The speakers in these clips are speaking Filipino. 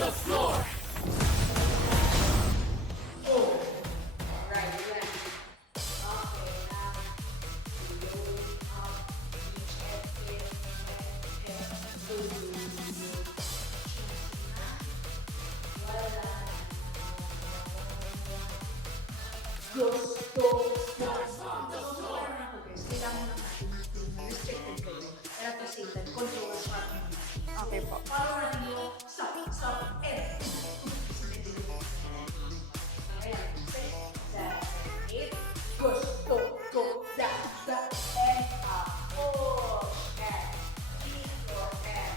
Gusto. Kailangan lang natin restricted kayo. Pero at the same time, control sa ating Okay po. follow natin yung stop, and. Ayan, 6, 7, 8. Gusto, go, da, and up. Push, and keep your and.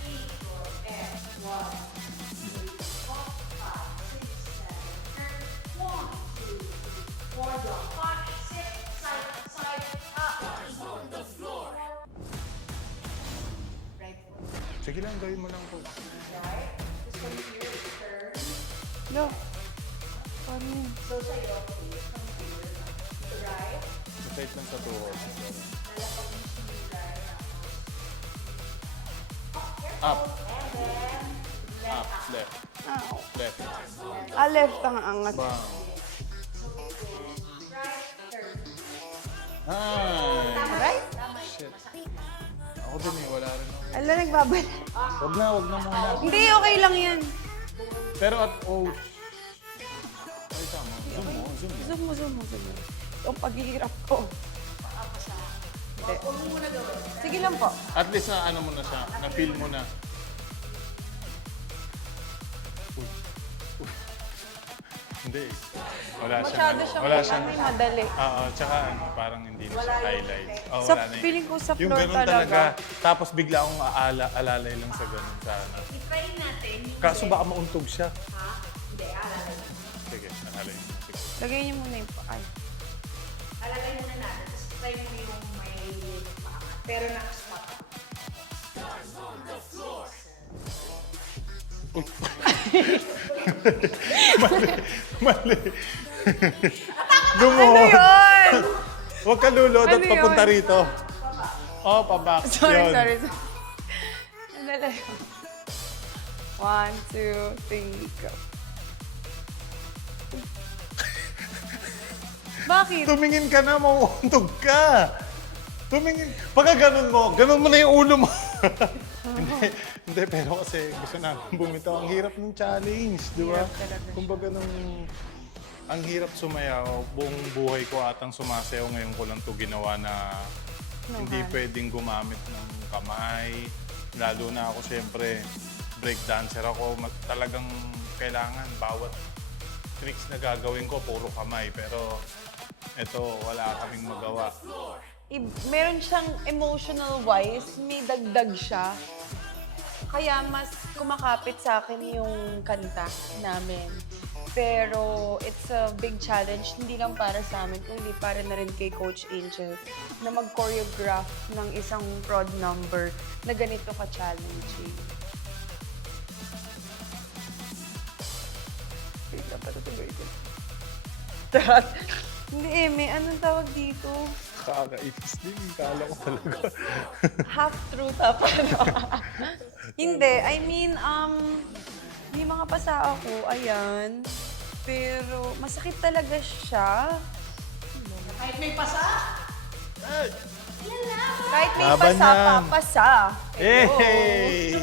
Keep your and. 1, 2, 3, 4, 5, 6, 7, 8. 1, 2, 3, 4. Drop, 5, 6, side, up. On the floor. Right foot. Sige lang, gawin mo lang po. Right? This one here is turn. No. Paano yun? So sa'yo, please, from here. Right? Tight lang sa tuhod. Lalapag mo sa right. Up. And then, Up. Left. Ow. Left. Left ang angat. Bang. right, turn. Ay! Right? Shit. Ako din eh, wala rin ako. Ala, nagbabalik. Wag na muna. Hindi, okay lang yan. Pero at, oh. Ay, tama. Zoom mo. Zoom mo. Yung paghihirap ko. Hindi. Sige lang po. At least na ano mo na siya, na-feel mo na. Uy. Hindi. Wala Masyado siyang, siyang wala siyang, may madali. oo, tsaka ano, parang hindi na siya highlights. Oh, Sa wala na eh. feeling ko sa Yung floor ganun talaga. Tapos bigla akong alalay lang sa ganun sana. I-try natin. Kaso baka mauntog siya. Ha? Hindi, alalay. Sige, alalay mo. Sige. Lagay niyo muna yung paa. Alalay muna natin. Tapos try mo yung may paangat. Pero nakaswap. Mali. Ano Lumuhod. yun? Huwag ka lulod at Ano papunta yun? rito. Oh, pabak. Sorry. Yun. Andala yun. 1, 2, 3, go. Bakit? Tumingin ka na, mauuntog ka. Tumingin. Pagka ganun mo na yung ulo mo. hindi, pero kasi gusto namin bumitaw. Ang hirap ng challenge, di ba? Hirap talaga. Kumbaga ang hirap sumayaw. Buong buhay ko atang sumasayaw. Ngayon ko lang to ginawa na hindi hand. pwedeng gumamit ng kamay. Lalo na ako siyempre, breakdancer ako. Talagang kailangan bawat tricks na gagawin ko, puro kamay. Pero eto, wala kaming magawa. Meron siyang emotional wise, may dagdag siya. Kaya mas kumakapit sa akin yung kanta namin. Pero it's a big challenge, hindi lang para sa amin, kundi para na rin kay Coach Angel na mag-choreograph ng isang prod number na ganito ka-challenging. Wait lang, patutuloy ko. Hindi eh, may anong tawag dito? Kakaitis din, kala ko talaga. Half-truth pa, no? Hindi, I mean, may mga pasa ako, ayan. Pero masakit talaga siya. Kahit may pasa. Kahit may Laban pasa, yan. papasa. Hey!